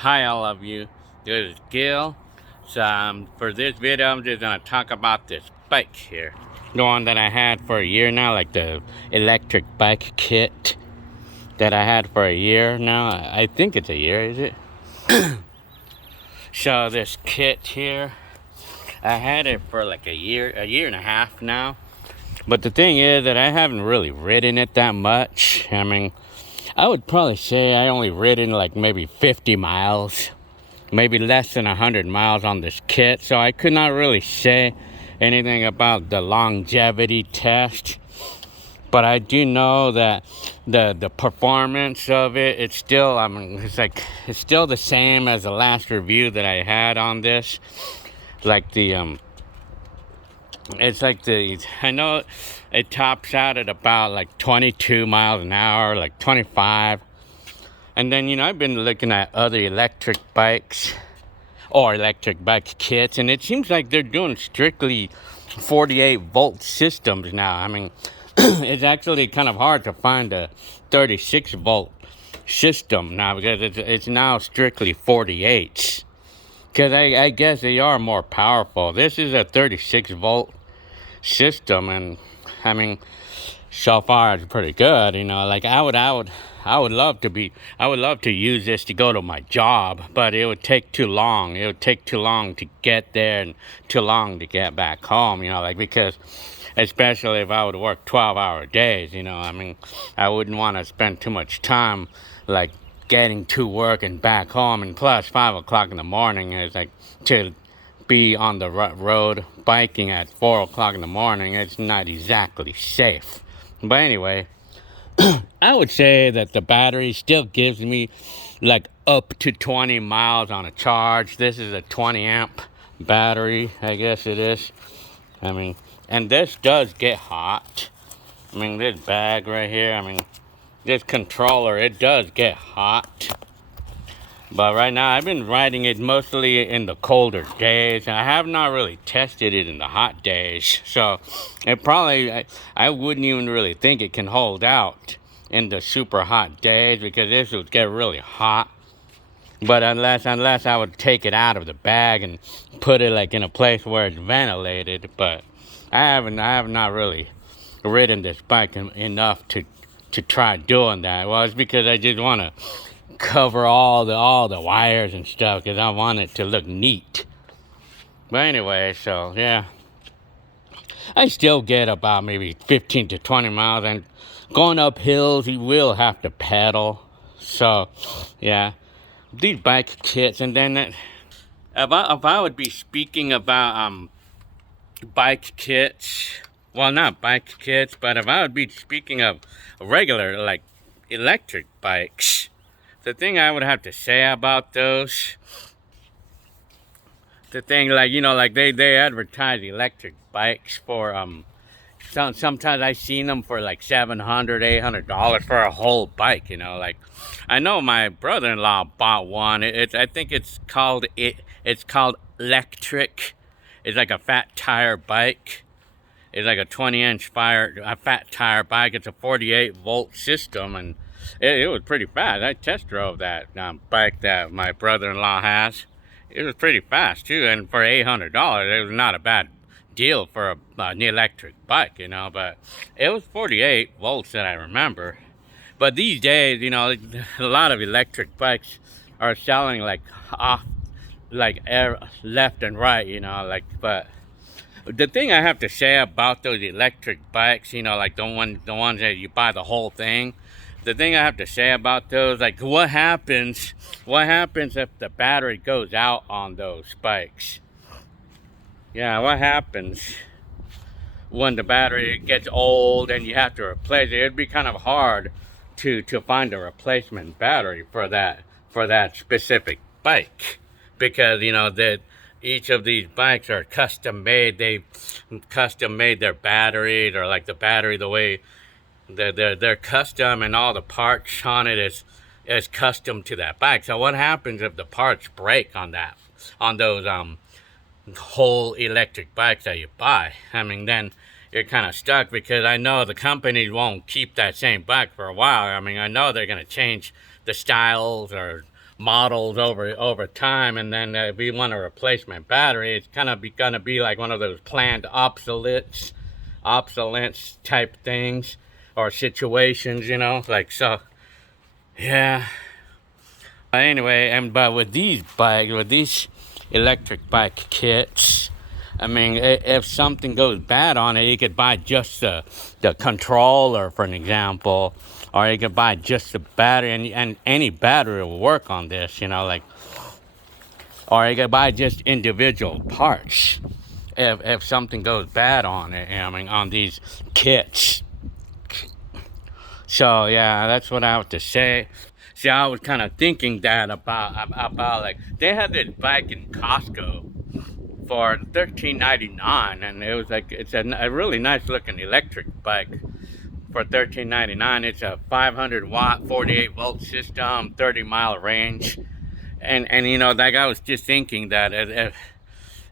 Hi all of you, this is Gil. So for this video I'm just going to talk about this bike here. The one that I had for a year now, like the electric bike kit that I had for a year now. I think it's a year, is it? So this kit here, I had it for like a year and a half now. But the thing is that I haven't really ridden it that much. I mean, I would probably say I only ridden like maybe 50 miles. Maybe less than 100 miles on this kit, so I could not really say anything about the longevity test, but I do know that the performance of it, it's still, I mean, it's still the same as the last review that I had on this. Like it's like I know it tops out at about like 22 miles an hour, like 25. And then, I've been looking at other electric bikes or electric bike kits, and it seems like they're doing strictly 48 volt systems now. I mean, it's actually kind of hard to find a 36 volt system now because it's now strictly 48s. Because I guess they are more powerful. This is a 36 volt system, and I mean, so far it's pretty good. Like I would love to use this to go to my job, but it would take too long. It would take too long to get there and too long to get back home. Like, because especially if I would work 12-hour days. I mean, I wouldn't want to spend too much time like getting to work and back home, and plus 5 o'clock in the morning is like to be on the road biking at 4 o'clock in the morning. It's not exactly safe. But anyway, I would say that the battery still gives me like up to 20 miles on a charge. This is a 20 amp battery, I guess it is. I mean, and this does get hot. I mean, this bag right here, I mean, this controller, it does get hot. But right now, I've been riding it mostly in the colder days. I have not really tested it in the hot days. So it probably, I wouldn't even really think it can hold out in the super hot days, because this would get really hot. But unless I would take it out of the bag and put it like in a place where it's ventilated. But I have not really ridden this bike enough to try doing that. Well, it's because I just want to cover all the wires and stuff, because I want it to look neat. But anyway, so yeah, I still get about maybe 15 to 20 miles, and going up hills you will have to pedal. So yeah, these bike kits. And then if I would be speaking about bike kits, well, not bike kits, but if I would be speaking of regular like electric bikes, the thing I would have to say about those, the thing, like, like they advertise electric bikes for sometimes I seen them for like $700-800 for a whole bike. Like, I know my brother-in-law bought one. I think it's called electric. It's like a fat tire bike. It's like a 20-inch fat tire bike. It's a 48 volt system, and it was pretty fast. I test drove that bike that my brother-in-law has. It was pretty fast too, and for $800, it was not a bad deal for an electric bike, But it was 48 volts that I remember. But these days, a lot of electric bikes are selling like off, like left and right, like. But the thing I have to say about those electric bikes, like the ones that you buy the whole thing, the thing I have to say about those, like, what happens if the battery goes out on those bikes? Yeah, what happens when the battery gets old and you have to replace it? It'd be kind of hard to find a replacement battery for that specific bike, because that each of these bikes are custom made. They custom made their batteries, or like the battery, the way they're custom, and all the parts on it is custom to that bike. So what happens if the parts break on those whole electric bikes that you buy? I mean, then you're kind of stuck, because I know the companies won't keep that same bike for a while. I mean, I know they're going to change the styles or models over time, and then if you want a replacement battery, it's kind of gonna be like one of those planned obsolescence type things or situations, you know, like so. Yeah. Anyway, but with these electric bike kits, I mean, if something goes bad on it, you could buy just the controller, for an example, or you could buy just the battery, and any battery will work on this, you know, like, or you could buy just individual parts if something goes bad on it, I mean, on these kits. So yeah, that's what I have to say. See, I was kind of thinking that about like they had this bike in Costco for $13.99, and it was like it's a really nice looking electric bike for $13.99. It's a 500 watt, 48 volt system, 30-mile range, and you know, like I was just thinking that if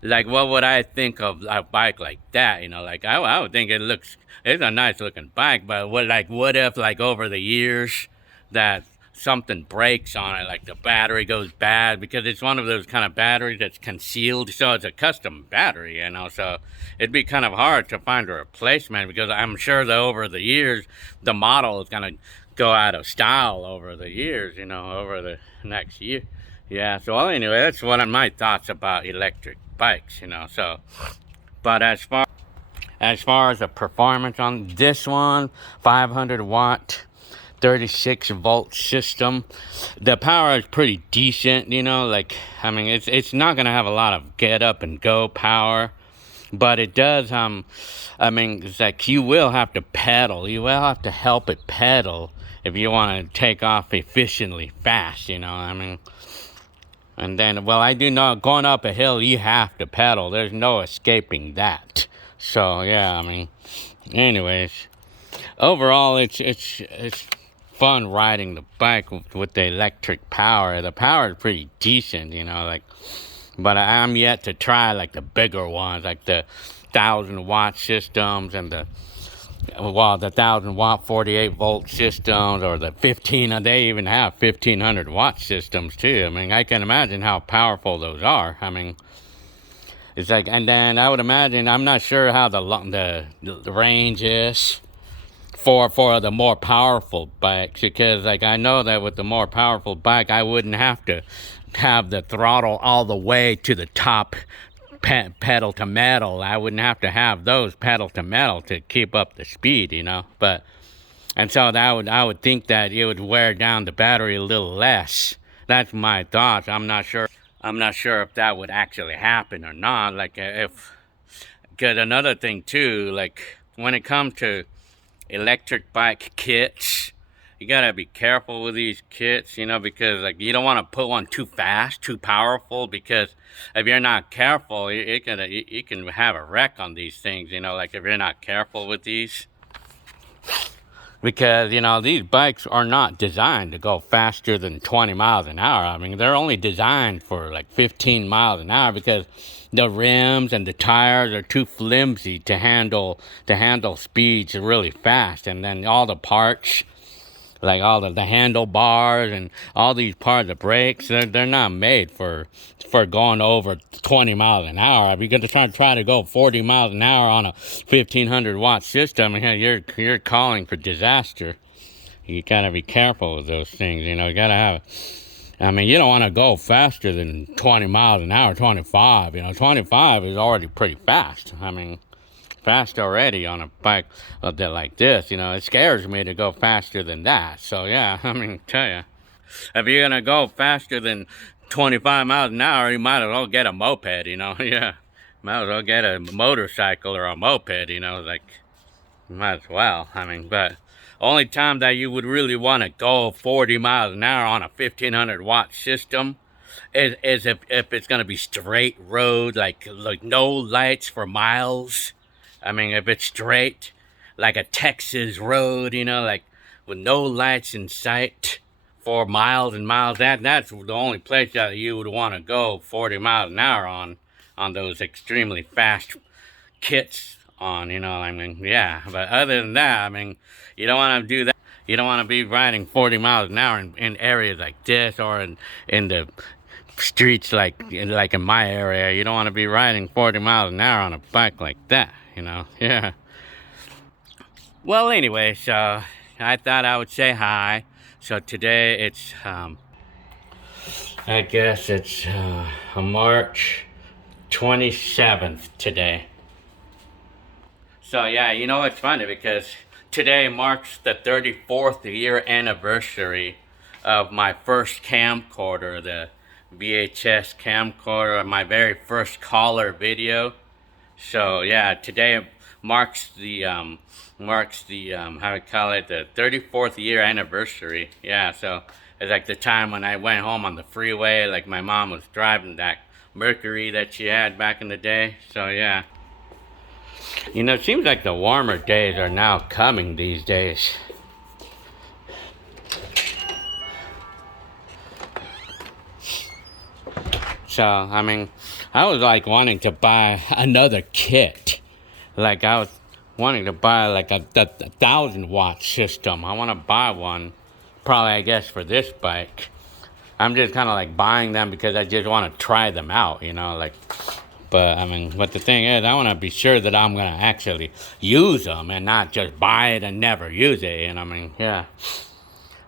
like what would I think of a bike like that? You know, like I would think it's a nice looking bike, but what if like over the years that something breaks on it, like the battery goes bad, because it's one of those kind of batteries that's concealed, so it's a custom battery, you know, so it'd be kind of hard to find a replacement, because I'm sure that over the years the model is gonna go out of style over the years, you know, over the next year. Yeah, so well, anyway, that's one of my thoughts about electric bikes, you know. So, but as far as the performance on this one, 500 watt, 36 volt system, the power is pretty decent, you know. Like, I mean, it's not gonna have a lot of get up and go power, but it does. I mean, it's like you will have to pedal. You will have to help it pedal if you want to take off efficiently fast, you know. I mean. And then, well, I do know going up a hill, you have to pedal. There's no escaping that. So, yeah, I mean, anyways, overall, it's fun riding the bike with the electric power. The power is pretty decent, you know, like, but I'm yet to try, like, the bigger ones, like the 1,000 watt systems and the 1,000 watt 48 volt systems, or the 15, they even have 1,500 watt systems too. I mean, I can imagine how powerful those are. I mean, it's like, and then I would imagine, I'm not sure how the range is for the more powerful bikes, because like I know that with the more powerful bike, I wouldn't have to have the throttle all the way to the top, pedal to metal. I wouldn't have to have those pedal to metal to keep up the speed, you know. But and so that I would think that it would wear down the battery a little less. That's my thoughts. I'm not sure if that would actually happen or not. Like, if, because another thing too, like when it comes to electric bike kits, you gotta be careful with these kits, you know, because like you don't want to put one too fast, too powerful, because if you're not careful, you can have a wreck on these things, you know, like if you're not careful with these. Because, you know, these bikes are not designed to go faster than 20 miles an hour. I mean, they're only designed for like 15 miles an hour, because the rims and the tires are too flimsy to handle speeds really fast. And then all the parts, like all the handlebars and all these parts of brakes, they're not made for going over 20 miles an hour. If you're gonna try to go 40 miles an hour on a 1,500 watt system, you're calling for disaster. You gotta be careful with those things, you know. You gotta have, I mean, you don't want to go faster than 20 miles an hour, 25. You know, 25 is already pretty fast. I mean, fast already on a bike like this, you know. It scares me to go faster than that. So yeah, I mean, tell you, if you're gonna go faster than 25 miles an hour, you might as well get a moped, you know. Yeah, might as well get a motorcycle or a moped, you know. Like, might as well. I mean, but only time that you would really want to go 40 miles an hour on a 1,500 watt system is if it's gonna be straight road, like no lights for miles. I mean, if it's straight, like a Texas road, you know, like with no lights in sight for miles and miles, that's the only place that you would want to go 40 miles an hour on those extremely fast kits on, you know. I mean, yeah, but other than that, I mean, you don't want to do that. You don't want to be riding 40 miles an hour in areas like this, or in the streets like in my area. You don't want to be riding 40 miles an hour on a bike like that, you know. Yeah. Well, anyway, so I thought I would say hi. So today it's I guess it's March 27th today. So yeah, you know, it's funny because today marks the 34th year anniversary of my first camcorder, the VHS camcorder, my very first color video. So yeah, today marks the how do I call it, the 34th year anniversary. Yeah, so it's like the time when I went home on the freeway, like my mom was driving that Mercury that she had back in the day. So yeah. You know, it seems like the warmer days are now coming these days. So, I mean, I was like wanting to buy another kit. Like I was wanting to buy like a 1,000-watt system. I want to buy one, probably I guess for this bike. I'm just kind of like buying them because I just want to try them out, you know, like. But I mean, but the thing is, I want to be sure that I'm gonna actually use them and not just buy it and never use it. And I mean, yeah.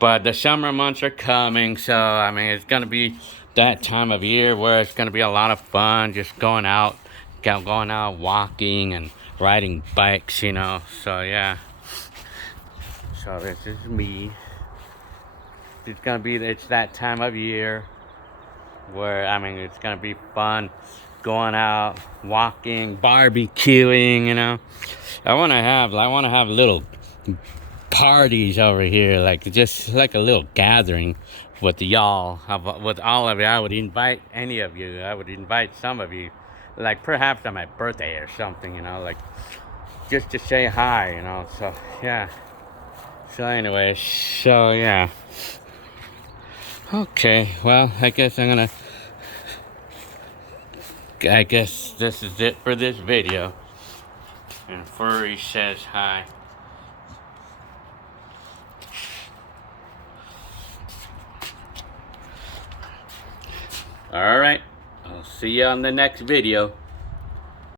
But the summer months are coming, so I mean, it's gonna be that time of year where it's gonna be a lot of fun, just going out walking and riding bikes, you know. So yeah. So this is me. It's that time of year where I mean, it's gonna be fun. Going out, walking, barbecuing, you know. I want to have little parties over here, like just like a little gathering with y'all, with all of you. I would invite any of you. I would invite some of you, like perhaps on my birthday or something, you know, like just to say hi, you know. So yeah. So anyway, so yeah. Okay, well, I guess this is it for this video. And Furry says hi. Alright, I'll see you on the next video.